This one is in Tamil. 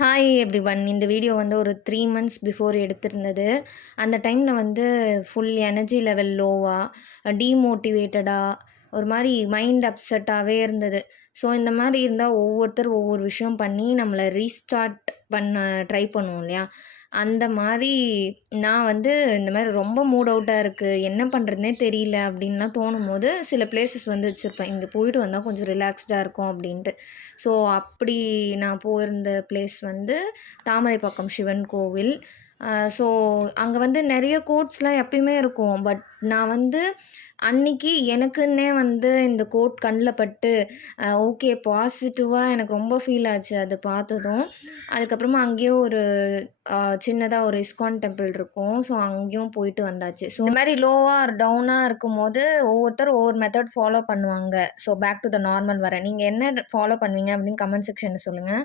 Hi everyone. இந்த வீடியோ வந்து ஒரு 3 மந்த்ஸ் பிஃபோர் எடுத்திருந்தது. அந்த டைமில் வந்து ஃபுல் எனர்ஜி லெவல் லோவா, டீமோட்டிவேட்டடா, ஒரு மாரி மைண்ட் அப்செட்டாகவே இருந்தது. ஸோ இந்த மாரி இருந்தால் ஒவ்வொருத்தர் ஒவ்வொரு விஷயம் பண்ணி நம்மளை ரீஸ்டார்ட் பண்ண ட்ரை பண்ணுவோம் இல்லையா? அந்த மாரி நான் வந்து இந்த மாரி ரொம்ப மூட் அவுட்டாக இருக்குது, என்ன பண்ணுறதுனே தெரியல அப்படின்லாம் தோணும்போது சில பிளேஸஸ் வந்து வச்சுருப்பேன். இங்கே போயிட்டு வந்தால் கொஞ்சம் ரிலாக்ஸ்டாக இருக்கும் அப்படின்ட்டு. ஸோ அப்படி நான் போயிருந்த பிளேஸ் வந்து தாமரைப்பாக்கம் சிவன் கோவில். ஸோ அங்கே வந்து நிறைய கோட்ஸ்லாம் எப்பயுமே இருக்கும். பட் நான் வந்து அன்னைக்கு எனக்குன்னே வந்து இந்த கோட் கண்ணில் பட்டு ஓகே பாசிட்டிவாக எனக்கு ரொம்ப ஃபீல் ஆச்சு அதை பார்த்ததும். அதுக்கப்புறமா அங்கேயே ஒரு சின்னதாக ஒரு இஸ்கான் டெம்பிள் இருக்கும். ஸோ அங்கேயும் போயிட்டு வந்தாச்சு. ஸோ இந்த மாதிரி லோவாக டவுனாக இருக்கும்போது ஒவ்வொருத்தர் ஒவ்வொரு மெத்தட் ஃபாலோ பண்ணுவாங்க. So back to the normal வரேன். நீங்கள் என்ன ஃபாலோ பண்ணுவீங்க அப்படின்னு கமெண்ட் செக்ஷனில் சொல்லுங்கள்.